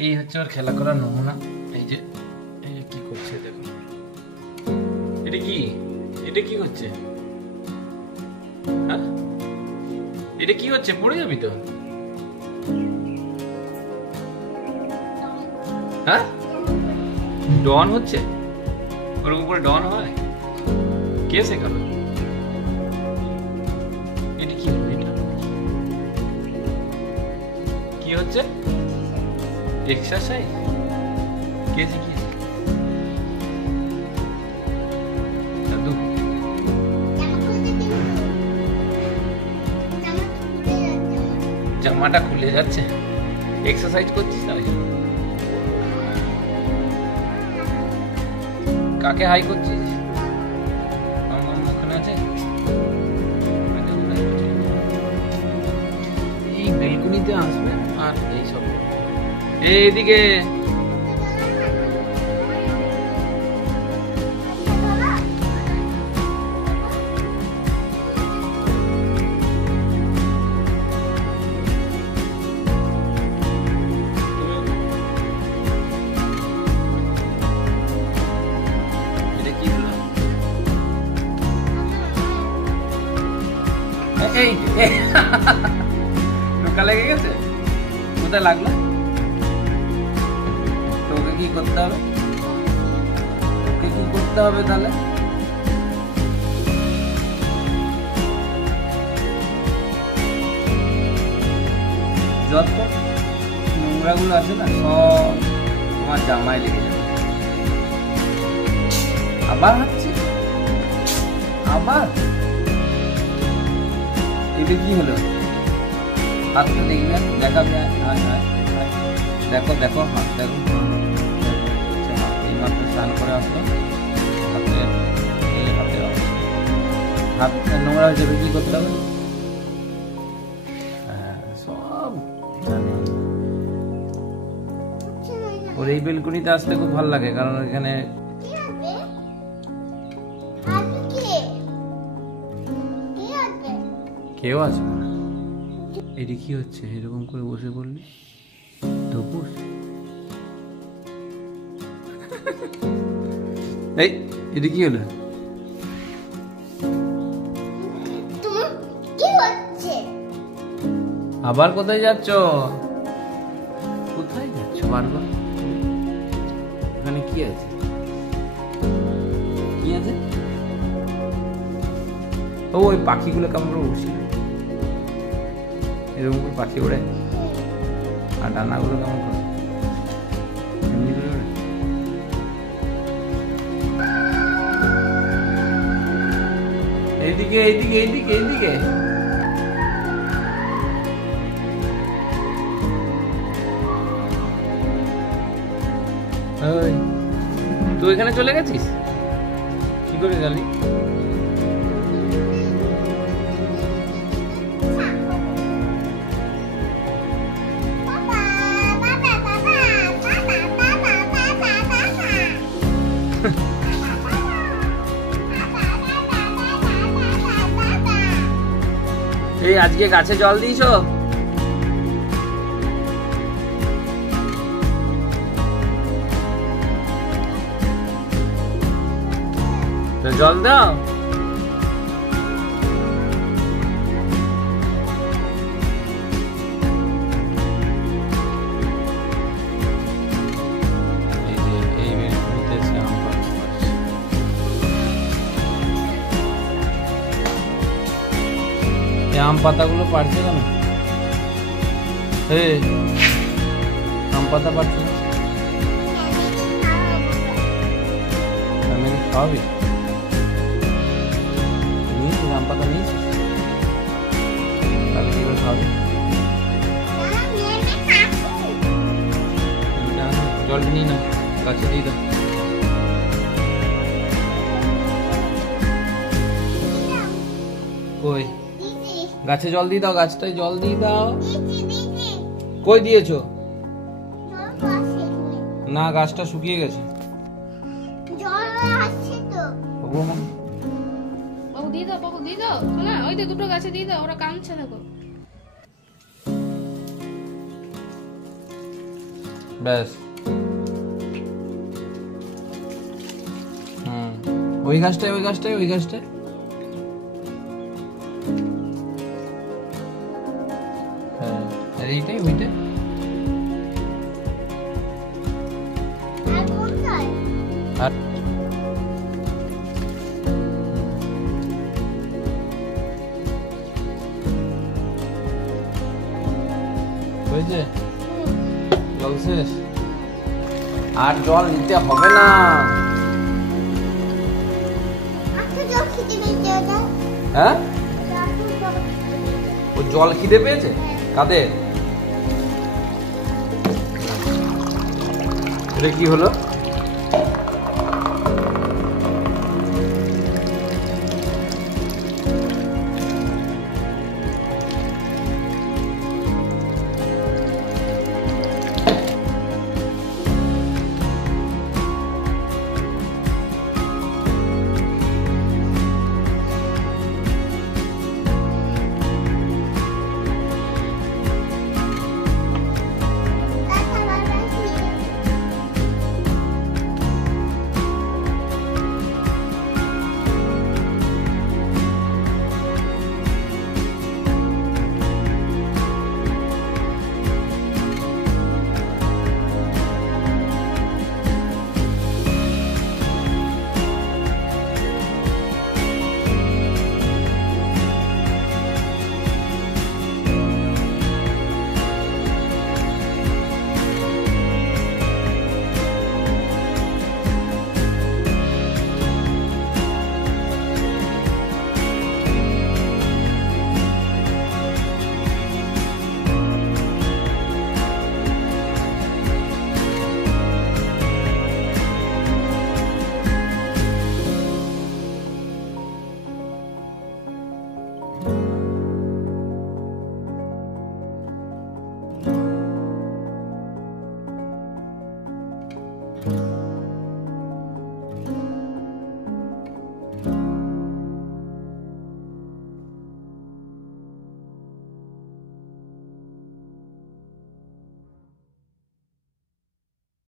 এই হচ্ছে ওর খেলা করার নমুনা। এই যে কি করছে দেখো, এটা কি হচ্ছে? হ্যাঁ, এটা কি হচ্ছে? পড়ে যাবি তো। হ্যাঁ, ডন হচ্ছে, ওরকম করে ডন হয়? কে শেখালো? এটা কি হলো? এটা কি হচ্ছে? এক্সারসাইজ? কে শিখিয়েছে? দাদু? জামাটা খুলে যাচ্ছে, এক্সারসাইজ করছিস তাই? কাকে হাই করছিস? আমার ওখানে আছে। এই বেলকুনিতে আসবে আর এই সব। এইদিকে ঢোকা লেগে গেছে। কোথায় লাগলো? তোকে কি করতে হবে? ওকে কি করতে হবে তাহলে? যত নোংরা গুলো আছে না সব তোমার জামায় লেগে যাবে। আবার হাঁটছি, আবার এটা কি হলো? হাতটা দেখবে, দেখাবে। দেখো দেখো হাত, দেখো এই মাত্র স্নান করে আসলো, হাতে এই হাতে হাত নোংরা হয়ে যাবে। কি করতে হবে? সব জানি। ওর এই বেলকুনিতে আসতে খুব ভালো লাগে, কারণ এখানে কেউ আসবে না। এটি কি হচ্ছে? এরকম করে বসে পড়লি ধপুস। এই এটা কি হলো? আবার কোথায় যাচ্ছ? কোথায় যাচ্ছ বারবার? ওখানে কি আছে? কি আছে? ও ওই পাখিগুলো কেমন করে উঠছিল, এরকম করে পাখি ওড়ে, আর ডানাগুলো কেমন করে এমনি করে ওড়ে। এইদিকে এইদিকে এইদিকে এইদিকে। তুই এখানে চলে গেছিস? কি করে গেলি? এই আজকে গাছে জল দিয়েছো? জল দাও। আম পাতাগুলো পারছে কেন? আম পাতা পারছে না, খাওয়াবি? নিয়েছিস আম পাতা? নিয়েছিস? তাহলে কি করে খাওয়াবি? জল নিই না, গাছে দিয়ে দাও। কই গাছে জল দিয়ে দাও, গাছটায় জল দিয়ে দাও। কই দিয়েছো? না, গাছটা শুকিয়ে গেছে। বাবু দিয়ে দাও, বাবু দিয়ে দাও না, ওই তো দুটো গাছে দিয়ে দাও, ওরা কাঁদছে দেখো। ব্যাস। ওই গাছটায় ওই গাছটায় ওই গাছটায়। হ্যাঁ, আর এইটাই ওইটাই। আর হয়েছে? জল শেষ? আর জল নিতে হবে না। হ্যাঁ, ও জল খিদে পেয়েছে? কাদের? এটা কি হলো?